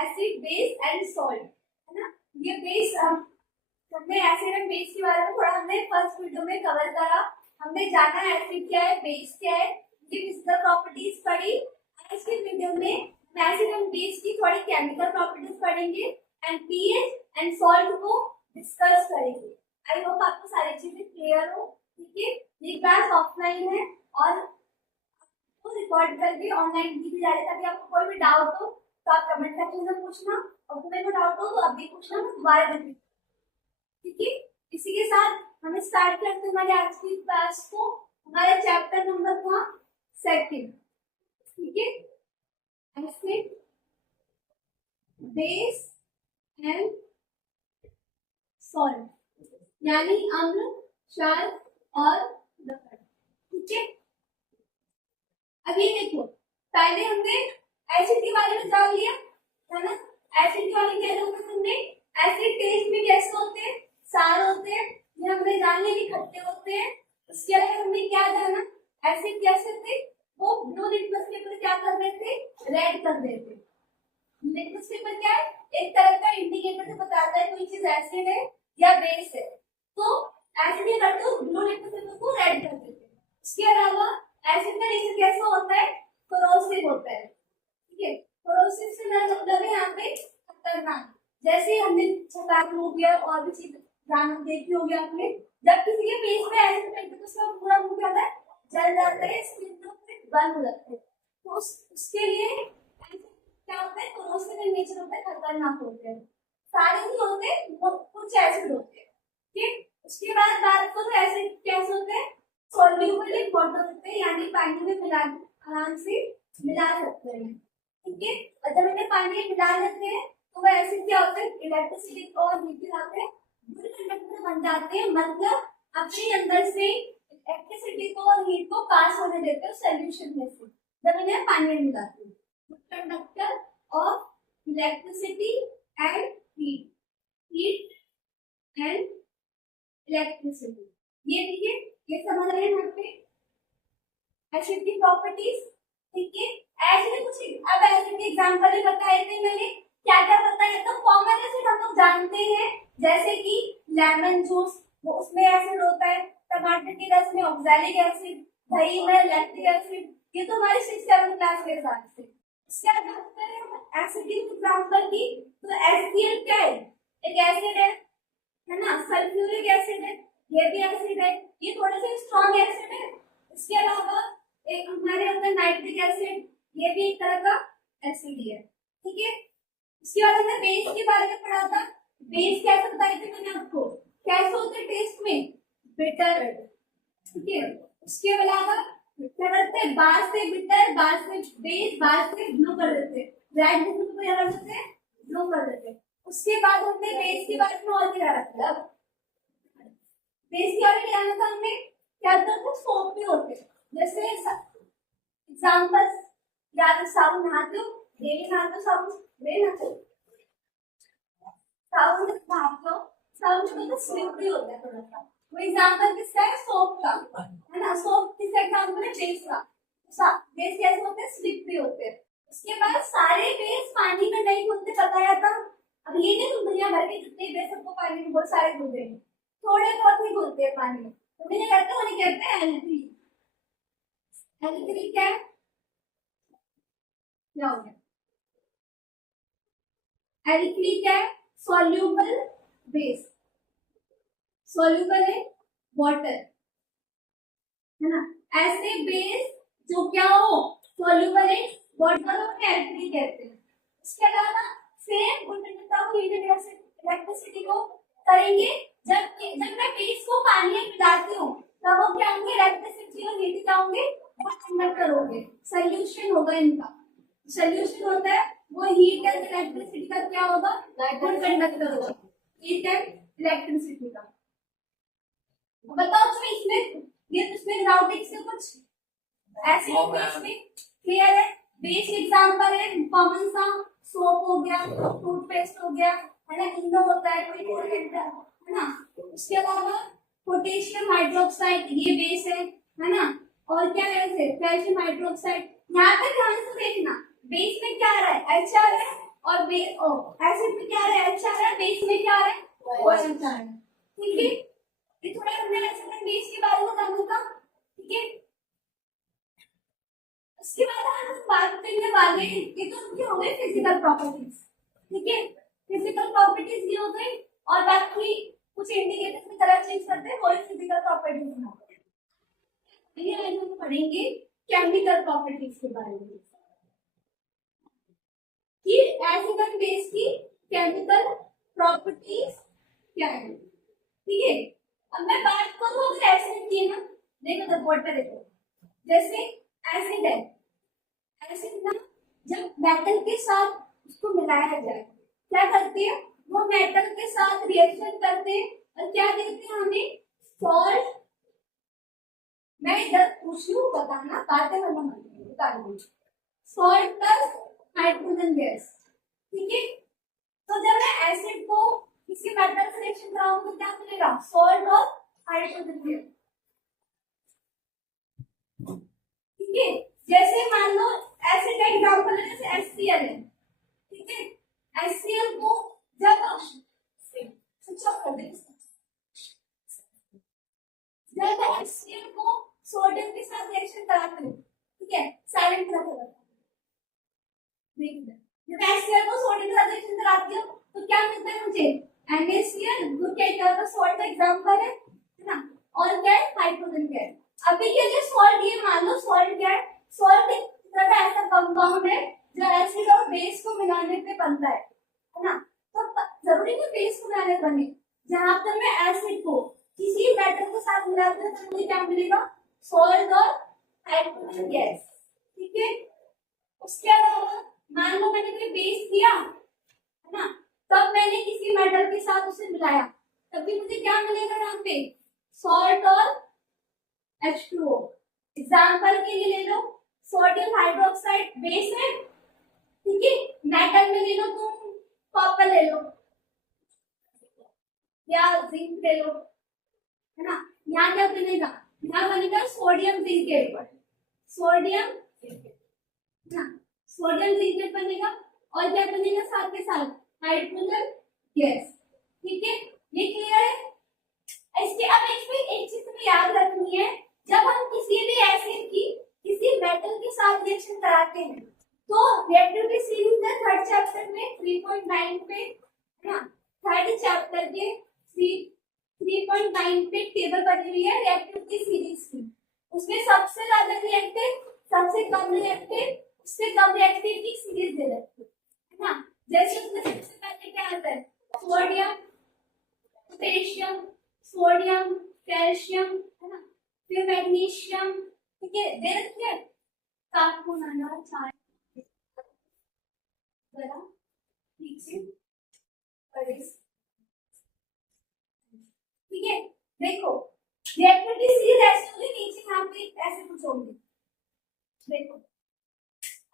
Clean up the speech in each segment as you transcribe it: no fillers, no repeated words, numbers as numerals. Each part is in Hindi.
एसिड, बेस एंड सॉल्ट, है ना। ये बेस हमने एसिड एंड बेस के बारे में थोड़ा हमने फर्स्ट वीडियो में कवर करा। हमने जाना एसिड क्या है, बेस क्या है, ये फिजिकल प्रॉपर्टीज पढ़ी। आज के वीडियो में एसिड एंड बेस की थोड़ी केमिकल प्रॉपर्टीज पढ़ेंगे एंड पीएच एंड सॉल्ट को डिस्कस करेंगे। आई होप आपको सारी चीजें क्लियर हो, ठीक है। ये क्लास ऑफलाइन है और रिकॉर्ड करके ऑनलाइन दी जा रही है। अभी आपको कोई भी डाउट हो तो आप कमेंट सेक्शन में पूछना, और तुम्हें कोई डाउट हो तो अभी पूछना, मैं दोबारा रिपीट, ठीक है। इसी के साथ हमें स्टार्ट करते हैं हमारे आज की क्लास को। हमारा चैप्टर नंबर था सेकंड, ठीक है, एसिड, बेस एंड सॉल्ट, यानी अम्ल, क्षार और लवण, ठीक है। अब ये देखो, पहले हमने एसिड के बारे में जान लिया, है ना। एसिड के बारे में क्या जाना हमने, एसिड टेस्ट में कैसे होते हैं, क्षार होते हैं, ये हमने जान लिया कि खट्टे होते हैं। उसके अलावा हमने क्या जाना, एसिड कैसे थे, वो ब्लू लिटमस पेपर क्या कर रहे थे, रेड कर रहे थे। लिटमस पेपर क्या है, एक तरह का इंडिकेटर से बताता है कोई चीज एसिड है या बेस है। तो एसिड ये करते हो ब्लू लिटमस पेपर को रेड कर देते हैं। उसके अलावा एसिड का नेचर कैसा होता है, कोरोसिव होता है, ठीक है। कोरोसिव से मतलब है यहाँ पे खतरनाक, जैसे हमने छटाक हो गया और भी चीज जान देखी होगी आपने, जब किसी के फेस पे एसिड फेंकते तो उसका पूरा मुंह क्या होता है, जल जाता है, स्किन तो फिर बर्न हो जाता है। तो उसके लिए क्या होता है, कोरोसिव इन नेचर होता है, खतरनाक होते हैं। सारे नहीं होते, वो कुछ एसिड होते हैं, ठीक। उसके बाद बात करो एसिड कैसे होते हैं, सॉल्यूबल इन वाटर होते हैं, यानी पानी में मिला आराम से मिला सकते हैं, ठीक है। और जब इन्हें पानी में मिला लेते हैं तो वह एसिड क्या होते हैं, इलेक्ट्रिसिटी और हीट दिलाते हैं, गुड कंडक्टर बन जाते हैं, मतलब अपने अंदर से इलेक्ट्रिसिटी को और हीट को पास होने देते हैं सॉल्यूशन में से, जब इन्हें पानी में मिलाते हैं। Good conductor of electricity and heat, heat and electricity, ये ठीक है, ये समझ रहे हैं यहाँ पे एसिड की प्रॉपर्टीज, ठीक है। एसिड कुछ अब एसिड के एग्जांपल भी बताए थे मैंने, क्या क्या बताया, तो कॉमन एसिड हम लोग जानते हैं, जैसे कि लेमन जूस, वो उसमें एसिड होता है, टमाटर के रस में ऑक्सैलिक एसिड, दही में लैक्टिक एसिड, ये तो हमारी 6-7 क्लास के हिसाब से। इसके बाद बात करें हम एसिड के एग्जांपल की, तो HCl क्या है, एक एसिड है ना। सल्फ्यूरिक एसिड है, ये भी एसिड है, ये थोड़े से स्ट्रॉन्ग एसिड है। इसके अलावा एक हमारे अंदर नाइट्रिक एसिड, ये भी एक तरह का एसिड ही है, ठीक है। इसके बाद हमने बेस के बारे में पढ़ा था, बेस कैसे बताए थे मैंने आपको, कैसे होते टेस्ट में, बिटर, ठीक है। उसके अलावा क्या करते हैं, बार से बिटर, बार से बेस, बार से ब्लू कर देते हैं, रेड को क्या कर देते हैं, ब्लू कर देते हैं। उसके बाद हमने बेस के बारे में और क्या रखा, बेस के बारे में क्या था हमने, क्या होता है, सोप भी होते हैं, जैसे एग्जांपल्स याद, साबुन नहाते हो, डेली नहाते हो साबुन, डेली नहाते हो साबुन, नहाते हो साबुन में स्लिपरी होता है थोड़ा सा, वो एग्जांपल किसका है, सोप का, है ना। सोप किसका एग्जांपल है, बेस का। बेस कैसे होते हैं, स्लिपरी होते हैं। उसके बाद सारे बेस पानी में नहीं घुलते, बताया था। अब ये नहीं तुम दुनिया भर के जितने बेस सबको पानी में बहुत सारे घुलते हैं, थोड़े बहुत ही घुलते हैं पानी में, तो नहीं कहते, उन्हें कहते हैं एल्कली। एल्कली क्या हो गया, एल्कली क्या है, सॉल्यूबल बेस, सॉल्यूबल है वाटर, है ना। ऐसे बेस जो क्या हो, सॉल्यूबल है वाटर, और एल्कली कहते हैं। इसके अलावा सेम गुणवत्ता को इलेक्ट्रिसिटी को करेंगे, जब मैं बेस को पानी में मिलाती हूँ तब वो क्या होंगे, इलेक्ट्रिसिटी और हीट क्या होंगे, वो कंडक्टर होंगे, सॉल्यूशन होगा इनका। सॉल्यूशन होता है वो हीट एंड इलेक्ट्रिसिटी का क्या होगा, गुड कंडक्टर होगा, हीट एंड इलेक्ट्रिसिटी का। बताओ इसमें ये इसमें ग्राउंडिंग से कुछ ऐसे इसमें क्लियर है। बेस एग्जांपल है कॉमन सा, सोप हो गया, टूथपेस्ट हो गया, है ना, इनो होता है, कोई कोरिएंडर, है ना। उसके अलावा पोटेशियम हाइड्रोक्साइड, ये बेस है ना। और क्या है, कैल्शियम हाइड्रोक्साइड। यहाँ पे ध्यान से देखना, बेस में क्या आ रहा है, HR है, और एसिड में क्या आ रहा है, H आ रहा है, बेस में क्या आ रहा है, OH आ रहा है। ठीक है, ये थोड़ा हमने एसिड एंड बेस के बारे में जाना था। ठीक है, उसके बाद हम बात करेंगे आगे, ये तो उनके हो गए फिजिकल प्रॉपर्टीज। ठीक है, फिजिकल प्रॉपर्टीज ये हो गई, और बाकी कुछ इंडिकेटर्स में कलर चेंज करते हैं, वो फिजिकल प्रॉपर्टीज हो गए। ये आज हम पढ़ेंगे केमिकल प्रॉपर्टीज के बारे में, कि एसिड एंड बेस की केमिकल प्रॉपर्टीज क्या है। ठीक है, अब मैं बात करूं अगर एसिड की ना, देखो तो बोर्ड पे देखो, जैसे एसिड है, एसिड ना जब मेटल के साथ उसको मिलाया जाए क्या करते हैं, वो मेटल के साथ रिएक्शन करते हैं और क्या देते हैं हमें, सॉल्ट। मैं इधर पूछ लूं, बताना बातें बता दूंगी, सॉल्ट प्लस हाइड्रोजन गैस। ठीक है, तो जब मैं एसिड को किसी मेटल से रिएक्शन कराऊंगा तो क्या मिलेगा, सॉल्ट और हाइड्रोजन गैस। ठीक है, जैसे मान लो एसिड का एग्जांपल है, जैसे HCl है। ठीक है, HCl को जब स्विच ऑफ कर दें, जब HCl को सोडियम के साथ रिएक्शन कराते हो, ठीक है, साइलेंट रखो, जब HCl को सोडियम के साथ रिएक्शन कराती हो तो क्या मिलता है मुझे, NaCl, जो क्या सॉल्ट का एग्जांपल है ना, और क्या है, हाइड्रोजन गैस। अभी के लिए सॉल्ट, ये मान लो सॉल्ट क्या है, सॉल्ट एक तरह का ऐसा कंपाउंड है जो एसिड और बेस को मिलाने पे बनता है ना। तो जरूरी नहीं बेस को मिलाने बने, जहां पर मैं एसिड को किसी मेटल के साथ मिलाते हैं तो मुझे क्या मिलेगा, सॉल्ट और हाइड्रोजन गैस। ठीक है, उसके अलावा मान लो मैंने कोई बेस दिया है ना, तब मैंने किसी मेटल के साथ उसे मिलाया, तब भी मुझे क्या मिलेगा यहाँ पे, सॉल्ट और H2O। एग्जाम्पल के लिए ले लो, सोडियम हाइड्रोक्साइड बेस है, ठीक है, मेटल में ले लो तुम कॉपर ले लो या जिंक ले लो, है ना। यहाँ क्या बनेगा, यहाँ बनेगा सोडियम जिंकेट, सोडियम ना, सोडियम जिंकेट बनेगा, और क्या बनेगा साथ के साथ, हाइड्रोजन गैस। ठीक है, ये क्लियर है। इसके अब इसमें एक चीज तुम्हें याद रखनी है, जब हम किसी भी एसिड की किसी मेटल के साथ रिएक्शन कराते हैं तो रिएक्टिविटी सीरीज है थर्ड चैप्टर में 3.9 पे, है ना, थर्ड चैप्टर के 3.9 पे टेबल बनी हुई है रिएक्टिविटी सीरीज की। उसमें सबसे ज्यादा रिएक्टिव, सबसे कम रिएक्टिव, उससे कम रिएक्टिव की सीरीज दे रखी है ना। जैसे उसमें सबसे पहले क्या आता है, सोडियम, पोटेशियम, सोडियम, कैल्शियम, है ना, फिर मैग्नीशियम। ठीक है, दे रखी है, कार्बन अनार चार जरा ठीक से पढ़े। ठीक है, देखो रिएक्टिविटी सीरीज ऐसे होगी, नीचे यहाँ पे ऐसे कुछ होंगे। देखो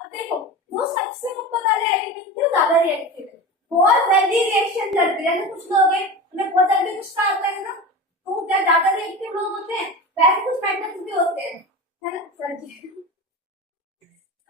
अब देखो, वो सबसे ऊपर वाले एलिमेंट जो ज्यादा रिएक्टिव है, बहुत जल्दी रिएक्शन करते हैं। कुछ लोग हैं उन्हें बहुत जल्दी कुछ आता है ना, तो क्या ज्यादा रिएक्टिव लोग होते हैं, वैसे कुछ मेटल्स भी होते हैं, है ना सर जी।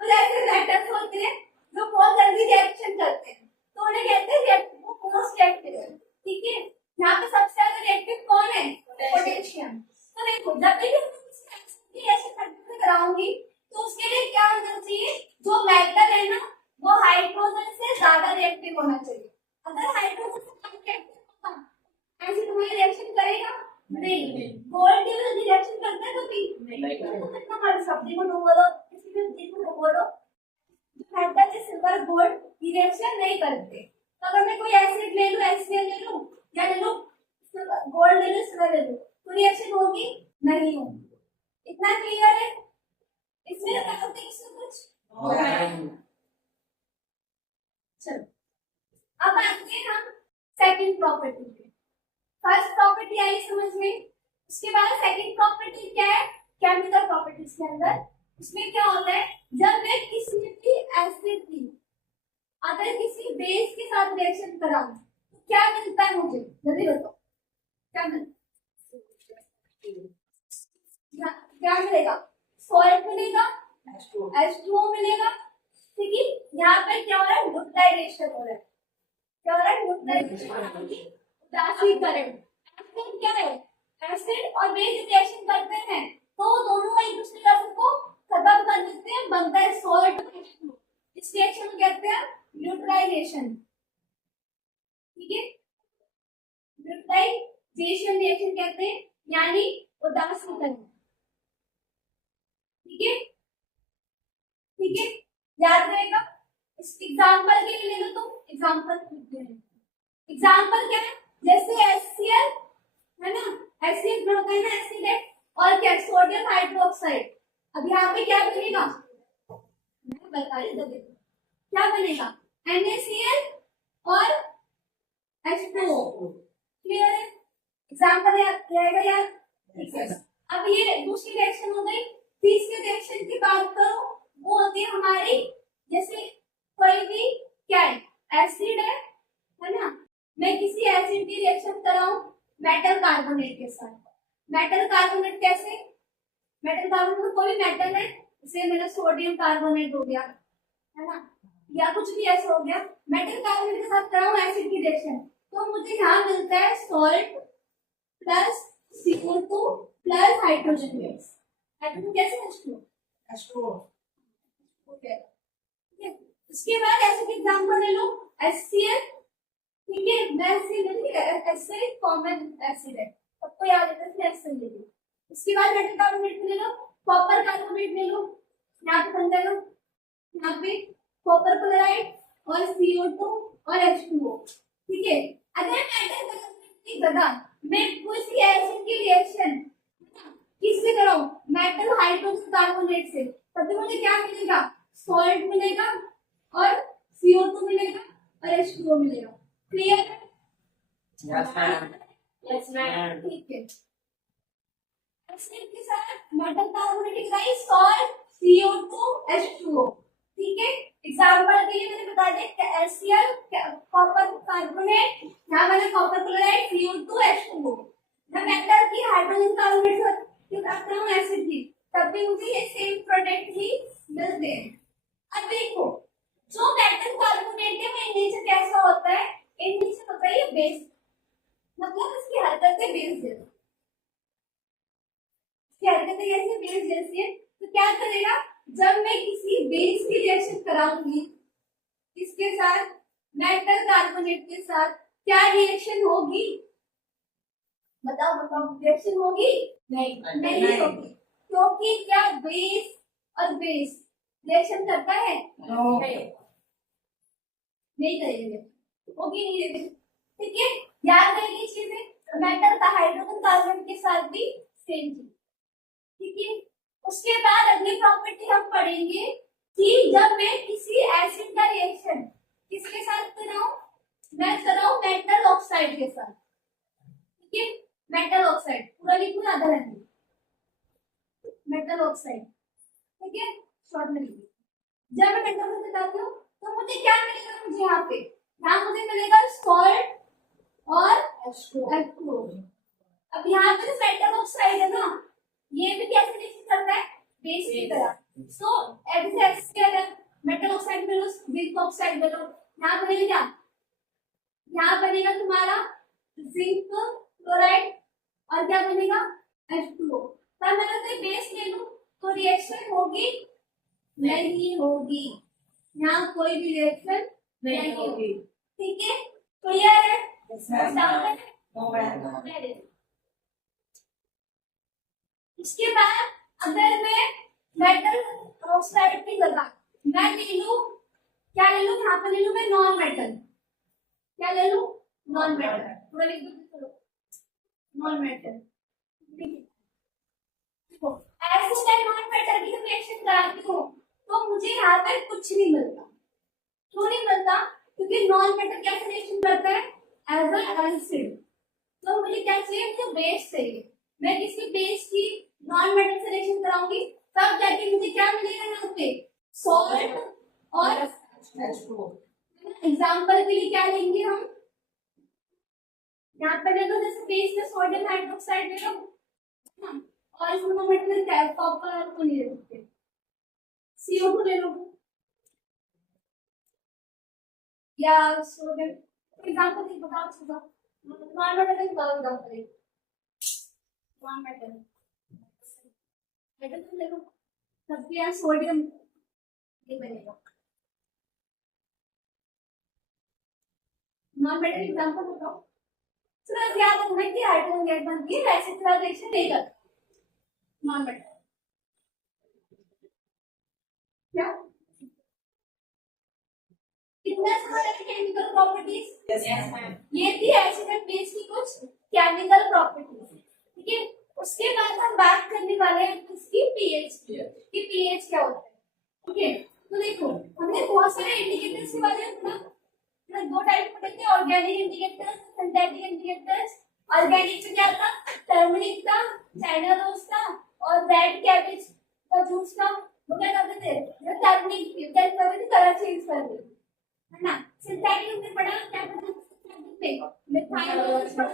तो ऐसे मेटल्स होते हैं जो बहुत जल्दी रिएक्शन करते हैं, तो उन्हें कहते हैं वो मोस्ट रिएक्टिव है। ठीक है, यहाँ पे सबसे ज्यादा रिएक्टिव कौन है, पोटेशियम। तो देखो जब भी मैं ऐसे कंडक्ट कराऊंगी तो उसके लिए क्या होना चाहिए, जो मेटल है ना वो हाइड्रोजन से ज्यादा रिएक्टिव होना चाहिए। अगर हाइड्रोजन से कम रिएक्टिव होगा ऐसे तुम्हारी रिएक्शन करेगा नहीं। गोल्ड के लिए रिएक्शन करता है कभी नहीं, तो कितना हमारे सब्जी को डूबो दो, किसी भी चीज को डूबो दो, मेटल से सिल्वर गोल्ड रिएक्शन नहीं करते। तो अगर मैं कोई एसिड ले लूं, HCl ले लूं या ले लूं गोल्ड ले लूं, सिल्वर ले लूं, तो रिएक्शन होगी नहीं होगी। इतना क्लियर है, इसमें डाउट है इसमें कुछ। चलो अब आते हैं हम सेकंड प्रॉपर्टी पे। फर्स्ट प्रॉपर्टी आई समझ में, उसके बाद सेकंड प्रॉपर्टी क्या है, केमिकल प्रॉपर्टीज के अंदर उसमें क्या होता है, जब मैं किसी भी एसिड की अगर किसी बेस के साथ रिएक्शन कराऊं तो क्या मिलता है मुझे, जल्दी बताओ क्या मिलता क्या मिलेगा, सॉल्ट मिलेगा, H2O मिलेगा, ठीक है, यहाँ पे क्या हो रहा है, न्यूट्रलाइजेशन हो रहा है, क्या हो रहा है, न्यूट्रलाइजेशन, उदासीकरण। एसिड क्या है, एसिड और बेस रिएक्शन करते हैं तो दोनों एक दूसरे का को खत्म कर देते हैं, बनता है सॉल्ट। इस रिएक्शन को कहते हैं न्यूट्रलाइजेशन। ठीक है, न्यूट्रलाइजेशन रिएक्शन कहते हैं, यानी उदासीकरण। ठीक है, ठीक है, याद रहेगा। इस एग्जांपल के लिए ले लो, तुम एग्जांपल लिखते हैं। एग्जांपल क्या है, जैसे HCl है ना, HCl होता है ना, एसिड है, और क्या, सोडियम हाइड्रोक्साइड। अब यहाँ पे क्या बनेगा, मैं बता रही हूँ, क्या बनेगा, NaCl और H2O। क्लियर है, एग्जांपल याद रहेगा यार, ठीक है। अब ये दूसरी रिएक्शन हो गई। तीसरी रिएक्शन की बात करो, वो होती है हमारी, जैसे कोई भी क्या है, एसिड है ना, मैं किसी एसिड की रिएक्शन कराऊं मेटल कार्बोनेट के साथ। मेटल कार्बोनेट कैसे, मेटल कार्बोनेट कोई भी मेटल है, जैसे मेरा सोडियम कार्बोनेट हो गया है ना, या कुछ भी ऐसा हो गया, मेटल कार्बोनेट के साथ कराऊं एसिड की रिएक्शन, तो मुझे यहाँ मिलता है salt plus CO2 plus hydrogen gas. Hydrogen कैसे, H2O। इसके बाद ऐसे एग्जांपल ले लो, HCl। ठीक है, मैं HCl नहीं, HCl कॉमन एसिड है, सबको याद है, इसमें HCl ले लो। इसके बाद मेटल कार्बोनेट ले लो, कॉपर कार्बोनेट ले लो, यहाँ पे बन जाएगा, यहाँ पे कॉपर क्लोराइड और CO2 और H2O। ठीक है, अगर मेटल कार्बोनेट की जगह मैं किसी एसिड की रिएक्शन किससे कराऊं, मेटल हाइड्रोजन कार्बोनेट से, तब तो मुझे क्या मिलेगा, सॉल्ट मिलेगा और CO2 मिलेगा और H2O मिलेगा। क्लियर है? Yes ma'am. यस मैम, ठीक है। एसिड के साथ मेटल कार्बोनेट की जगह सॉल्ट, CO2, H2O। ठीक है, एग्जांपल के लिए मैंने बता दिया, HCl कॉपर कार्बोनेट, यहाँ मैंने कॉपर क्लोराइड, CO2, H2O। मैं मेटल की हाइड्रोजन कार्बोनेट से करता हूँ एसिड की, तब भी मुझे ये सेम प्रोडक्ट ही मिलते हैं। अब देखो, जो मेटल कार्बोनेट है वो नेचर कैसा होता है, इन नेचर होता है ये बेस, मतलब इसकी हरकतें बेस जैसी, इसकी हरकतें कैसी, बेस जैसी है। तो क्या करेगा, जब मैं किसी बेस की रिएक्शन कराऊंगी इसके साथ, मेटल कार्बोनेट के साथ, क्या रिएक्शन होगी, बताओ बताओ, रिएक्शन होगी, नहीं होगी, क्योंकि क्या बेस और बेस रिएक्शन करता है, नहीं करेंगे, होगी नहीं रहेगी। ठीक है, याद रहेगी चीजें, मेटल का हाइड्रोजन कार्बन के साथ भी सेम चीज। ठीक है, उसके बाद अगली प्रॉपर्टी हम पढ़ेंगे कि जब मैं किसी एसिड का रिएक्शन किसके साथ कराऊं, मैं कराऊं मेटल ऑक्साइड के साथ। ठीक है, मेटल ऑक्साइड पूरा लिखूं, आधा रहने, मेटल ऑक्साइड। ठीक है, शॉर्ट में लिखिए। जब मैं मेटल ऑक्साइड बताती हूँ तो मुझे क्या मिलेगा, मुझे यहाँ मुझे मिलेगा सॉल्ट और H2O। अब यहाँ पे मेटल ऑक्साइड है ना, ये भी कैसे रिएक्शन करता है, बेस की तरह। सो HCl है, मेटल ऑक्साइड में लो, जिंक ऑक्साइड में लो, यहाँ बनेगा क्या, यहाँ बनेगा तुम्हारा जिंक क्लोराइड और क्या बनेगा, H2O। तब मैं अगर बेस ले लूं तो रिएक्शन होगी, नहीं होगी, यहाँ कोई भी रिएक्शन नहीं होगी। ठीक है, क्लियर है? इसके बाद अगर मैं मेटल ऑक्साइड की जगह मैं ले लूं, क्या ले लूं, यहाँ पे ले लूं मैं नॉन मेटल, क्या ले लूं, नॉन मेटल, पूरा लिख दो, नॉन मेटल। देखो, ऐसे मैं नॉन मेटल की रिएक्शन कराती हूँ तो मुझे यहाँ पे कुछ नहीं मिलता। क्यों नहीं मिलता, क्योंकि नॉन मेटल कैसे रिएक्शन करता है, एज अ एसिड। तो मुझे क्या चाहिए, मुझे बेस चाहिए, मैं किसी बेस की नॉन मेटल से रिएक्शन कराऊंगी, तब जाके मुझे क्या मिलेगा, यहाँ पे सॉल्ट और H2O। एग्जांपल के लिए क्या लेंगे हम, यहाँ पे ले लो, जैसे बेस में सोडियम हाइड्रोक्साइड ले लो, और इसमें नॉन मेटल क्या है, कॉपर को नहीं ले सकते, CO2 ले लो, या सोडियम एग्जांपल नहीं बताओ सुनो नॉन मेटल का एग्जांपल नॉन मेटल मेटल तो देखो सबके यहाँ सोडियम नहीं बनेगा नॉन मेटल एग्जांपल बताओ चलो याद रखना कि हाइड्रोजन गैस बनती है वैसे थोड़ा रिएक्शन नहीं करता नॉन मेटल क्या कितना समझ केमिकल प्रॉपर्टीज Yes, ma'am. ये थी एसिड एंड बेस की कुछ केमिकल प्रॉपर्टीज ठीक है उसके बाद हम बात करने वाले हैं किसकी पीएच की कि पीएच क्या होता है ठीक है तो देखो हमने बहुत सारे इंडिकेटर्स के बारे में पढ़ा दो टाइप पढ़े थे organic indicators synthetic indicators organic में क्या था टर्मरिक था चाइना रोज था और रेड कैबेज का जूस था वो क्या करते थे जब टर्मरिक क्या करते थे कलर चेंज कर देते है ना सिंथेटिक में पढ़ा क्या पढ़ा देखो मिथाइल पढ़ा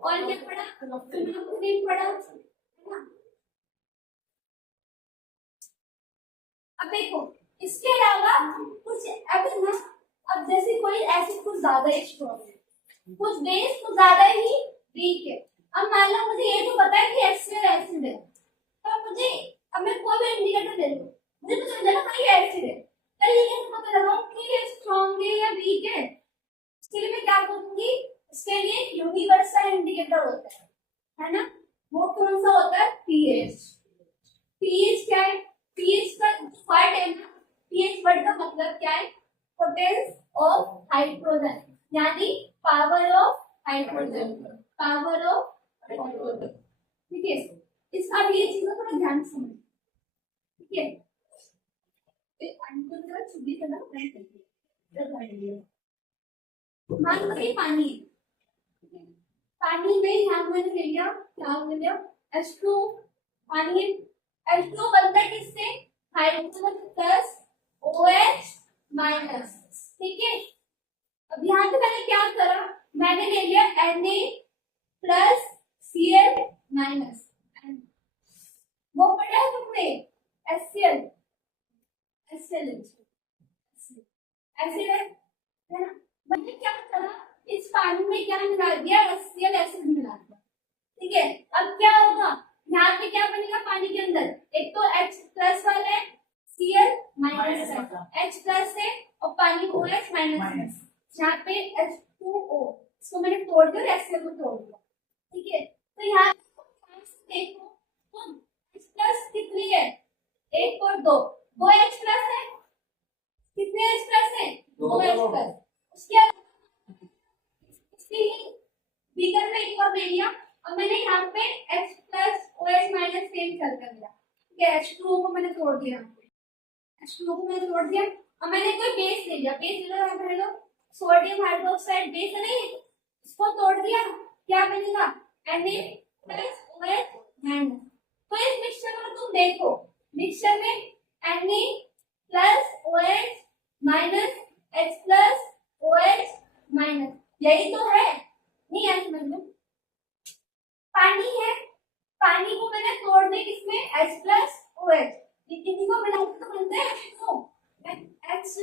और क्या पढ़ा फिनोलिन पढ़ा है ना अब देखो इसके अलावा कुछ अगर ना अब जैसे कोई एसिड कुछ ज्यादा स्ट्रॉन्ग है कुछ बेस कुछ ज्यादा ही वीक है अब मान लो मुझे ये तो पता है कि HCl एसिड है तो मुझे अब मैं कोई भी इंडिकेटर ले लूं मुझे तो समझना था ये एसिड है पर ये कैसे पता लगाऊं कि ये स्ट्रॉन्ग है या वीक है इसके लिए मैं क्या करूंगी इसके लिए यूनिवर्सल इंडिकेटर होता है ना वो कौन सा होता है पीएच पीएच क्या है पीएच का वर्ड है ना पीएच वर्ड का मतलब क्या है पोटेंस ऑफ हाइड्रोजन यानी power of hydrogen power of hydrogen ठीक है इस अब ये चीजों को ध्यान से समझ ठीक है अंकुर का छुट्टी करना मान लो कि पानी पानी में यहाँ मैंने ले लिया क्या ले लिया H2 पानी H2 बनता है किससे हाइड्रोजन प्लस OH माइनस ठीक है अब यहाँ पे मैंने क्या करा मैंने ले लिया Na प्लस Cl माइनस वो पढ़ा है तुमने HCl HCl एसिड है ना मैंने क्या करा इस पानी में क्या मिला दिया HCl एसिड मिला दिया ठीक है अब क्या होगा यहाँ पे क्या बनेगा पानी के अंदर एक तो H प्लस वाला है Cl माइनस है H प्लस है और पानी OH माइनस है यहाँ पे H2O इसको मैंने तोड़ दिया और HCl को तोड़ दिया ठीक है तो यहाँ देखो तो H प्लस कितनी है एक और दो H प्लस है कितने H प्लस है दो H प्लस उसके बीकर में एक और ले लिया और मैंने यहाँ पे H plus OH minus same कर दिया ठीक है H2O को मैंने तोड़ दिया H2O को मैंने तोड़ दिया और मैंने कोई बेस ले लिया बेस ले लो पहले सोडियम हाइड्रोक्साइड बेस है नहीं इसको तोड़ दिया क्या बनेगा Na प्लस OH माइनस तो इस मिक्सचर में तुम देखो मिक्सचर में Na plus OH minus H plus OH minus यही तो है नहीं है समझ लो पानी है पानी को मैंने तोड़ दिया किसमें H प्लस OH किसी को मिला तो बनता है H2O H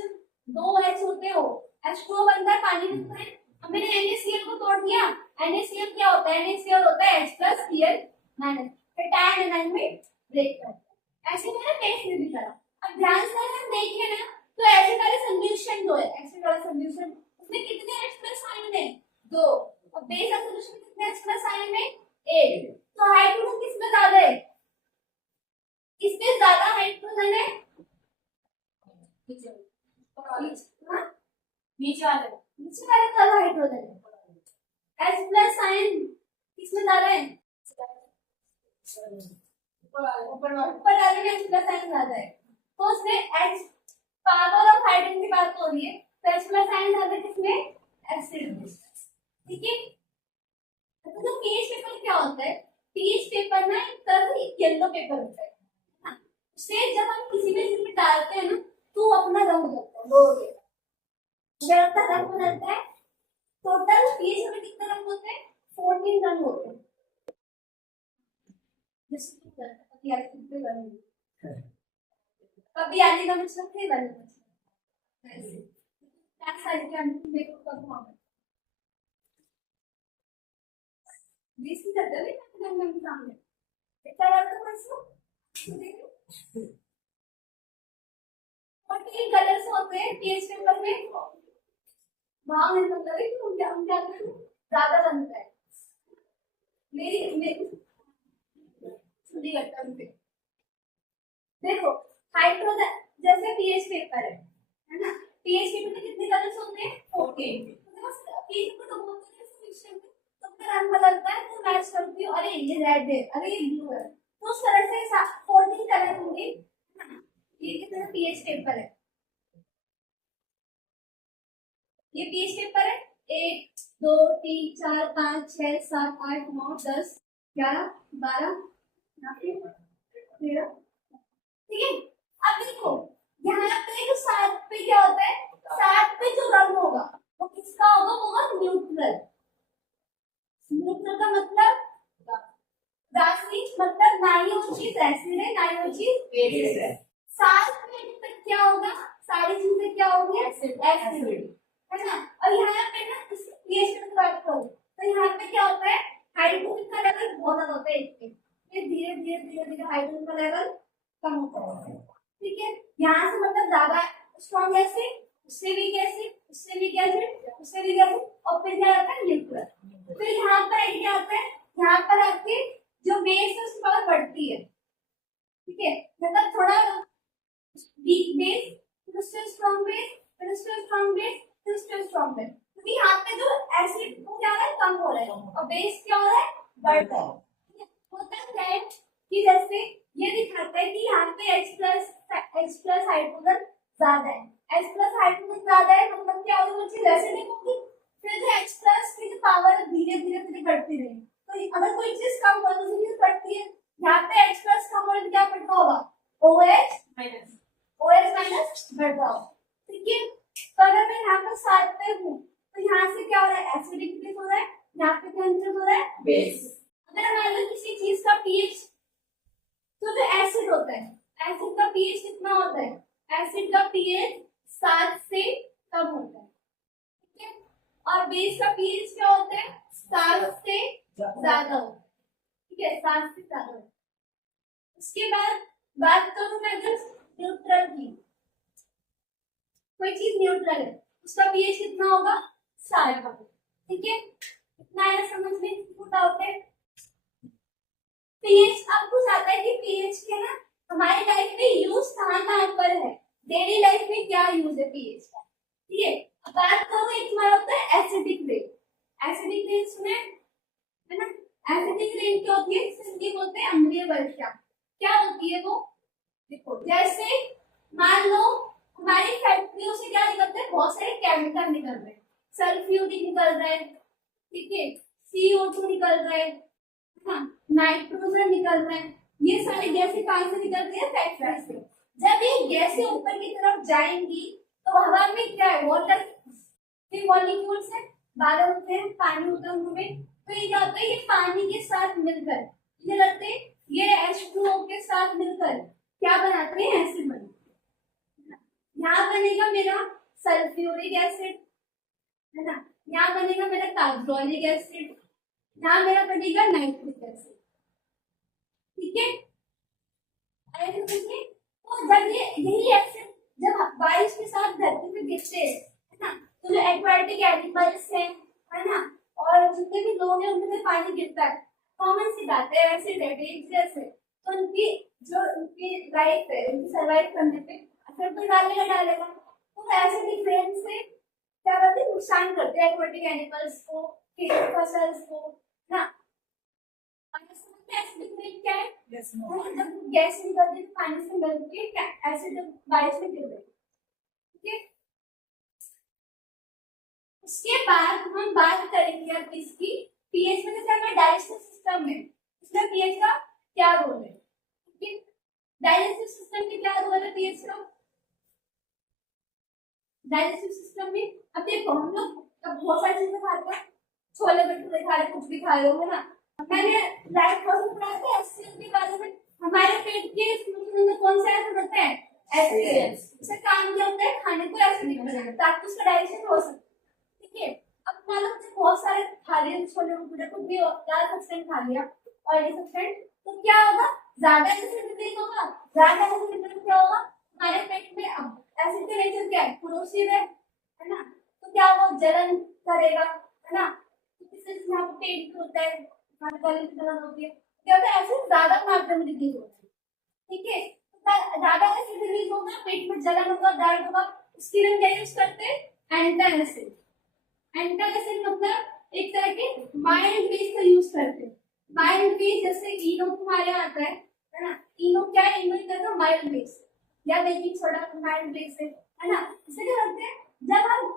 दो H होते हो H2O बनता है पानी में है अब मैंने NaCl को तोड़ दिया NaCl क्या होता है NaCl होता है H प्लस Cl माइनस फिर टाइम एनाइन में ब्रेक करता है ऐसे मैंने बेस में भी करा अब ध्यान से हम देखें ना तो एसिड वाला सॉल्यूशन जो है एसिड वाला सॉल्यूशन उसमें कितने H प्लस आयन है दो और बेस का सॉल्यूशन कितने H प्लस आयन है एक तो हाइड्रोजन किसमें ज्यादा है किसमें ज्यादा हाइड्रोजन है नीचे वाले ज्यादा हाइड्रोजन है H प्लस आयन किसमें ज्यादा है ऊपर वाले में H प्लस आयन ज्यादा है तो उसमें H पावर ऑफ हाइड्रोजन की बात हो रही है तो H प्लस आयन ज्यादा किसमें एसिड ठीक है तो जो पीएच पेपर क्या होता है पीएच पेपर ना एक तरह से येलो पेपर होता है हाँ उसे जब हम किसी भी चीज में डालते हैं ना तो अपना रंग बदलता है लोगे जब अपना रंग बदलता है टोटल पीएच में कितने रंग होते हैं 14 रंग होते हैं जैसे कभी आगे कितने रंग कभी आगे का मतलब थे रंग क्या सारी क्या देखो कब हुआ 20 की करते हैं के सामने इतना यार तो परसों देखो 14 कलर्स होते हैं पेज पेपर में वहां मुझे लगता है कि हम क्या करें ज्यादा बनता है मेरी छुट्टी करता है मुझे देखो हाइड्रोजन जैसे पीएच पेपर है ना पीएच पेपर में कितने कलर्स होते हैं 14 तो बस पीएच पेपर तो बोलते हैं मिक्सचर में तो अपना रंग बदलता है तो मैच करती है अरे ये रेड है अरे ये ब्लू है तो उस तरह से 14 कलर होंगे ये कितना पीएच पेपर है ये पीएच पेपर है 1 2 3 4 5 6 7 8 9 10 11 12 13 ठीक है अब देखो यहाँ पे जो 7 पे क्या होता है 7 पे जो रंग होगा वो किसका होगा वो होगा न्यूट्रल न्यूट्रल का मतलब राशि मतलब ना ही वो चीज एसिड है ना ही वो चीज बेस है 7 पे क्या होगा सारी चीजें क्या होंगी एसिड है ना और यहाँ पे ना पीएच की बात करो तो यहाँ पे क्या होता है हाइड्रोजन का लेवल बहुत ज्यादा होता है इसके धीरे धीरे धीरे धीरे हाइड्रोजन का लेवल कम होता है ठीक है यहाँ से मतलब ज्यादा स्ट्रॉन्ग एसिड उससे वीक एसिड उससे वीक एसिड उससे वीक एसिड और फिर क्या आता है न्यूट्रल फिर यहाँ पर क्या होता है यहाँ पर आपके जो बेस है उसकी पावर बढ़ती है ठीक है मतलब थोड़ा वीक बेस फिर उससे स्ट्रॉन्ग बेस फिर उससे स्ट्रॉन्ग बेस फिर उससे स्ट्रॉन्ग बेस क्योंकि यहाँ पे जो एसिड वो क्या हो रहा है कम हो रहा है और बेस क्या हो रहा है बढ़ रहा है होता है कि जैसे ये दिखाता है कि यहाँ पे H+ हाइड्रोजन ज्यादा है H+ हाइड्रोजन ज्यादा है मतलब क्या होगी वो चीज एसिडिक होगी फिर जो H+ की जो पावर धीरे धीरे धीरे बढ़ती रहेगी तो अगर कोई चीज कम हो तो दूसरी चीज बढ़ती है यहाँ पे H+ कम हो तो क्या बढ़ता होगा OH माइनस बढ़ता होगा ठीक है तो अगर मैं यहाँ पर 7 पे हूँ तो यहाँ से क्या हो रहा है एसिडिक इंक्रीज हो रहा है यहाँ पे क्या इंक्रीज हो रहा है बेस अगर मान लो किसी चीज का पीएच तो जो एसिड होता है एसिड का पीएच कितना होता है एसिड का पीएच 7 से कम होता है ठीक है और बेस का पीएच क्या होता है 7 से ज्यादा होता है ठीक है 7 से ज्यादा होता है उसके बाद बात करूं मैं जस्ट न्यूट्रल की कोई चीज न्यूट्रल है उसका पीएच कितना होगा 7 ठीक है इतना है समझ में फुट आउट है पीएच अब कुछ आता है कि पीएच के ना हमारी लाइफ में यूज कहाँ पर है डेली लाइफ में क्या यूज है पीएच का ठीक है अब बात करो एक हमारा होता है एसिडिक रेन सुने है ना एसिडिक रेन क्या होती है सिंपली बोलते हैं अम्लीय वर्षा क्या होती है वो देखो जैसे मान लो हमारी फैक्ट्रियों से क्या निकलते हैं बहुत सारे केमिकल निकल रहे हैं सल्फ्यूरिक निकल रहा है ठीक है CO2 निकल रहा है हाँ नाइट्रोजन निकल रहा है ये सारी गैसें कहाँ से निकल रही है फैक्ट्री से जब ये गैसें ऊपर की तरफ जाएंगी तो हवा में क्या है वाटर के मॉलिक्यूल्स है बादल होते हैं पानी होता है उनमें तो ये क्या होता है ये पानी के साथ मिलकर ये लगते हैं ये H2O के साथ मिलकर क्या बनाते हैं एसिड बनाते हैं यहाँ बनेगा मेरा सल्फ्यूरिक एसिड है ना यहाँ बनेगा मेरा कार्बोनिक एसिड यहाँ मेरा बनेगा नाइट्रिक एसिड ठीक है ऐसे देखिए तो जब ये यही एसिड जब बारिश के साथ धरती पे गिरते हैं है ना तो जो एक्वाटिक एनिमल्स है ना और जितने भी लोग हैं उनमें पानी गिरता है कॉमन सी बात है एसिड है डेंजरस है तो उनकी लाइफ है उनकी सर्वाइव करने पे असर तो डालेगा तो एसिडिक रेन से क्या करते हैं नुकसान करते हैं एक्वाटिक एनिमल्स को फसल्स को ना एसिडिक रेन क्या है जब गैस निकलती है पानी से मिलती है एसिड बारिश में गिर रही ठीक है उसके बाद हम बात करेंगे अब इसकी पीएच में जैसे हमारे डाइजेस्टिव सिस्टम में इसमें पीएच का क्या रोल है ठीक है डाइजेस्टिव सिस्टम के क्या रोल है पीएच का डाइजेस्टिव सिस्टम में अब देखो हम लोग बहुत सारी चीजें खाते हैं छोले भटूरे खा रहे कुछ भी खा रहे हो ना मैंने लाइफ क्लास में पढ़ा था एचसीएल के बारे में हमारे पेट के अंदर कौन सा एसिड होता है एसिड। इसका काम क्या होता है, खाने को एसिडिक बनाना ताकि उसका डाइजेशन हो सके, ठीक है। अब मान लो तुमने बहुत सारे खा लिए छोले भटूरे, कुछ भी ज्यादा सब्सटेंस खा लिया ऑयली सब्सटेंस, तो क्या होगा, ज्यादा एसिड रिलीज होगा। ज्यादा एसिड रिलीज क्या होगा, हमारे पेट में अब एसिड का नेचर क्या है, क्लोरोसिल है ना, तो क्या होगा, जलन करेगा, है ना। तो किसी यहाँ पे पेट में होता है, हमारे गले की जलन होती है, क्या होता है, एसिड ज्यादा मात्रा में रिलीज होता है, ठीक है। ज्यादा एसिड रिलीज होगा, पेट में जलन होगा, दर्द होगा, उसके लिए हम क्या यूज करते हैं, एंटासिड। एंटासिड मतलब एक तरह के माइल्ड बेस का यूज करते हैं। माइल्ड बेस जैसे इनो तुम्हारे यहाँ आता है ना, इनो क्या है, इनो कहते हैं माइल्ड बेस, या बेकिंग सोडा माइल्ड बेस है ना। इसे क्या करते हैं, जब हम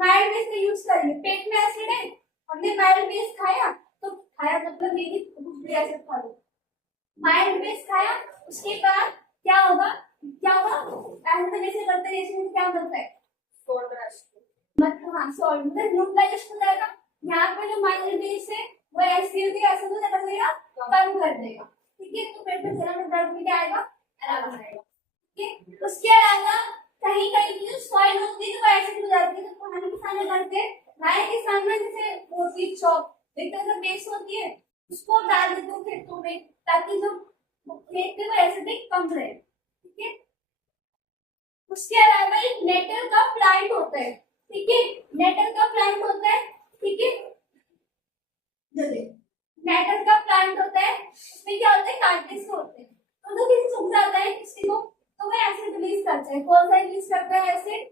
माइल्ड बेस का यूज करेंगे, पेट में एसिड है, हमने माइल्ड बेस खाया, तो खाया मतलब ये कि एसिड खा लो, माइल्ड बेस खाया, उसके बाद क्या होगा, क्या होगा, ऐसे करते रेशम क्या करता है, मतलब हाँ सॉल्ट मतलब न्यूट्रलाइजेशन हो जाएगा। यहाँ पे जो माइल्ड बेस है वो एसिड के एसिड को कर देगा, कम कर देगा, ठीक है। तो पेट में जलन दर्द में क्या आएगा, आराम आएगा, ठीक है। उसके अलावा कहीं कहीं की जो सॉइल होती है वो एसिड हो जाती है, तो खाने किसान करते हैं, गाय के सामने जैसे होती चॉप एक तरह का बेस होती है, उसको डाल देते हो खेतों में, ताकि जो खेत में वो एसिडिक कम रहे, ठीक है। उसके अलावा एक नेटल का प्लांट होता है, ठीक है, नेटल का प्लांट होता है, ठीक है। नेटल का प्लांट होता है, उसमें क्या होता है, कार्टिलेज होते हैं, तो जो किसी सूख जाता है किसी को, तो वो एसिड रिलीज करता है। कौन सा रिलीज करता है एसिड,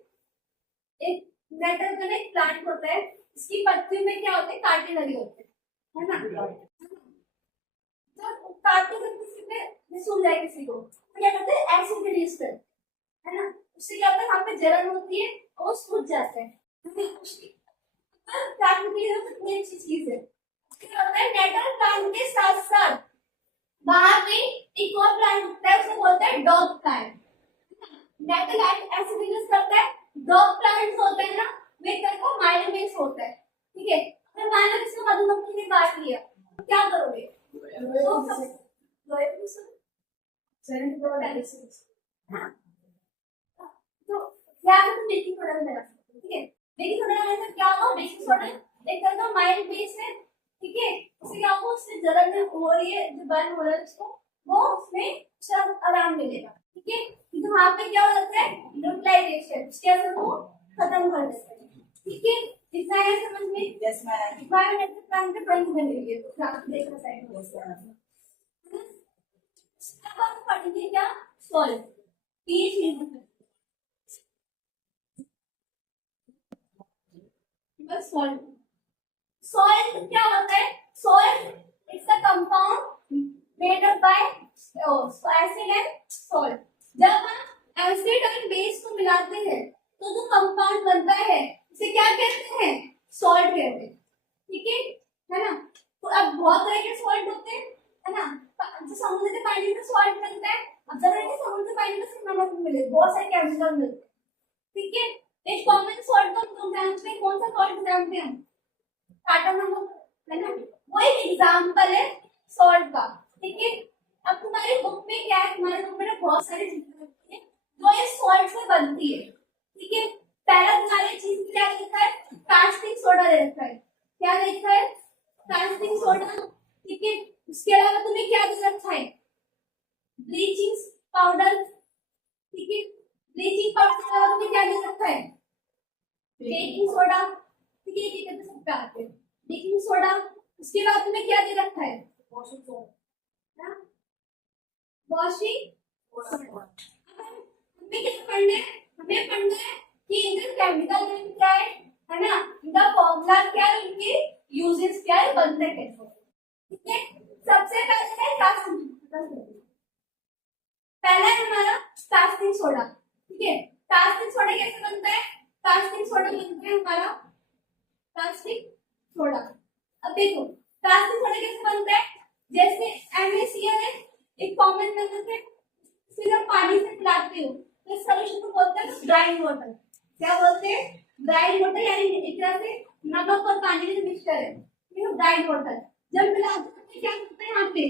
एक नेटल का एक प्लांट होता है, इसकी पत्तियों में क्या होते हैं, कांटे लगे होते हैं, है ना। तो कांटे जब किसी पे सूख जाए किसी को, तो क्या करते हैं, एसिड रिलीज करते हैं, है ना। उससे क्या होता है, वहां पे जलन होती है और सूज जाता है, कितनी अच्छी चीज है। क्या होता है, नेटल प्लांट के साथ साथ वहां पे एक और प्लांट होता है, उसे बोलते हैं dog plant. Nettle acid release करता है, डॉग प्लांट्स होते हैं ना, वे तरह का माइल्ड बेस होता है, ठीक है। अगर मान लो किसी मधुमक्खी ने काट लिया, तो क्या करोगे, तो या फिर तुम बेकिंग सोडा भी लगा सकते हो, ठीक है। बेकिंग सोडा लगाने से क्या होगा, बेकिंग सोडा एक तरह का माइल्ड बेस है, ठीक है। उससे क्या होगा, उससे जलन हो रही है, जो बर्न हो रहा है उसको, वो उसमें आराम मिलेगा, ठीक है। तो वहां पे क्या हो जाता है, न्यूट्रलाइजेशन, उसके असर को खत्म कर देता है, ठीक है। इतना है समझ में, यस मैम। एनवायरमेंटल प्लांट के ड्राइंग बनेगी, तो देखना साइड में। अब हम पढ़ेंगे क्या, सॉइल, पीएच बस सॉइल। सॉइल क्या होता है, soil it's a compound made up by acid and salt. जब हम एसिड और बेस को मिलाते हैं तो जो कंपाउंड बनता है उसे क्या कहते हैं, सॉल्ट कहते हैं, ठीक है ना। तो अब बहुत तरह के सॉल्ट होते हैं, है ना। जो समुद्र के पानी में सॉल्ट मिलता है, अब जरूरी नहीं समुद्र के पानी में सिर्फ नमक मिले, बहुत सारे केमिकल मिलते हैं, ठीक है। एक कॉमन सॉल्ट तो तुम जानते हैं, कौन सा सॉल्ट जानते हैं, टाटा नमक, है ना, वो एक एग्जांपल है सॉल्ट का, ठीक है। अब तुम्हारी बुक में क्या है, तुम्हारे बुक में बहुत सारी चीजें होती है जो ये सॉल्ट से बनती है, ठीक है। पहला तुम्हारी चीज क्या लिखा है, कास्टिक सोडा लिखा है, क्या लिखा है, कास्टिक सोडा, ठीक है। उसके अलावा तुम्हें क्या दे रखा है, ब्लीचिंग पाउडर, ठीक है। ब्लीचिंग पाउडर के अलावा तुम्हें क्या दे रखा है, बेकिंग सोडा, ठीक है, ये कहते सब पे आते हैं, बेकिंग सोडा। उसके बाद तुम्हें क्या दे रखा है, वॉशिंग सोडा, वॉशिंग सोडा। हमें क्या पढ़ना है, हमें पढ़ना है कि इनका केमिकल नेम क्या है ना, इनका फॉर्मूला क्या है, इनके यूजेस क्या है, बनते कैसे, ठीक है। सबसे पहले है कास्टिक, पहला है हमारा कास्टिक सोडा, ठीक है। कास्टिक सोडा कैसे बनता है, कास्टिक सोडा बनता है हमारा कास्टिक सोडा। अब देखो कास्टिक सोडा कैसे बनता है, जैसे NaCl है, एक कॉमन नमक है, फिर आप पानी से मिलाते हो तो इस सॉल्यूशन को बोलते हैं ड्राइंग वाटर। क्या बोलते हैं, ड्राइंग वाटर, यानी एक तरह से नमक और पानी में मिक्सचर है, ये ड्राइंग वाटर। जब मिलाते हैं क्या होता है, यहाँ पे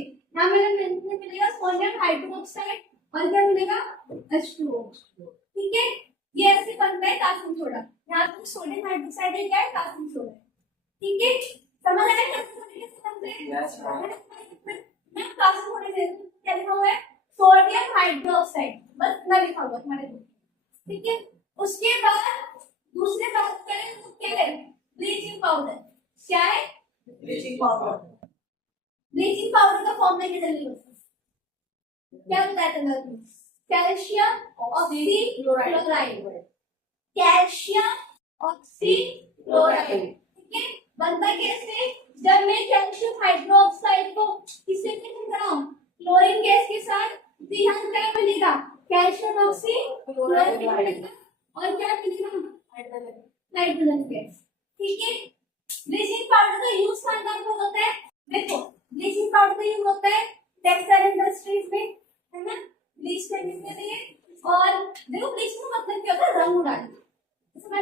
मिलेगा सोडियम हाइड्रोक्साइड और क्या मिलेगा H2O। ठीक है, ये ऐसे बनता है कैल्शियम सोडा। यहाँ पे सोडियम हाइड्रोक्साइड क्या है, कैल्शियम सोडा। ठीक है, समझ आया कैसे बनते हैं? Yes, ma'am. मैं कैल्शियम सोडा दे दूं, क्या लिखा हुआ है सोडियम हाइड्रोक्साइड, बस इतना लिखा हुआ तुम्हारे को। ठीक है, उसके बाद दूसरे बात करें तो क्या है ब्लीचिंग पाउडर। क्या है Bleaching powder. ब्लीचिंग पाउडर का फॉर्मूला क्या जल्दी बताओ, क्या बताया था मैं? Calcium oxychloride, calcium oxychloride. ठीक है, बनता कैसे, जब मैं कैल्शियम हाइड्रोक्साइड को किससे मिक्स कराऊं क्लोरीन गैस के साथ, तो यहाँ क्या मिलेगा कैल्शियम ऑक्सीक्लोराइड मिलेगा और क्या मिलेगा नाइट्रोजन गैस। ठीक है, ब्लीचिंग पाउडर का यूज कहाँ पर होता है, देखो ब्लीचिंग पाउडर का यूज होता है टेक्सटाइल इंडस्ट्रीज में, है ना, ब्लीच करने के लिए। और देखो ब्लीचिंग का मतलब क्या होता है, रंग उड़ाना। जैसे मैं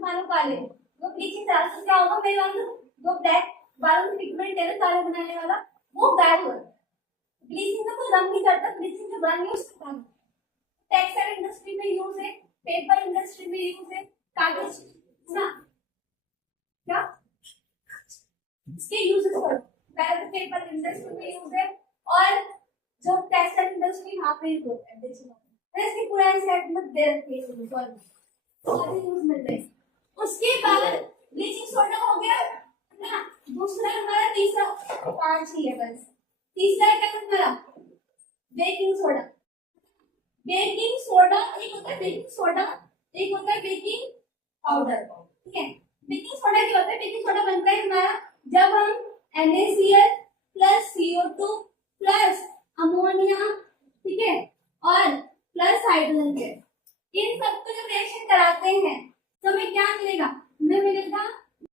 बालों काले, वो ब्लीचिंग डाल तो क्या होगा, मेरे बालों जो ब्लैक बालों में पिगमेंट है ना काले बनाने वाला, वो गायब हो जाता है। ब्लीचिंग का कोई रंग नहीं करता, ब्लीचिंग का रंग यूज करता है। टेक्सटाइल इंडस्ट्री में यूज है, पेपर इंडस्ट्री में यूज है, कागज ना क्या इसके यूजेस पर पहले तो पेपर इंडस्ट्री में यूज है और जो टेक्सटाइल इंडस्ट्री वहां पे यूज होता है ब्लीचिंग का। इसके पूरा सेट में दे रखे हैं सॉरी यूज मिल रहे हैं। उसके बाद ब्लीचिंग सोडा हो गया ना, दूसरा हमारा तीसरा, पांच ही है बस। तीसरा क्या हमारा बेकिंग सोडा। बेकिंग सोडा एक होता है बेकिंग सोडा, एक होता है बेकिंग पाउडर। ठीक है, बेकिंग सोडा क्या होता है, बेकिंग सोडा बनता है हमारा जब हम NaCl plus CO2 plus ammonia, ठीक है, और प्लस हाइड्रोजन गैस, इन सबको जब रिएक्शन कराते हैं तो हमें क्या मिलेगा, हमें मिलेगा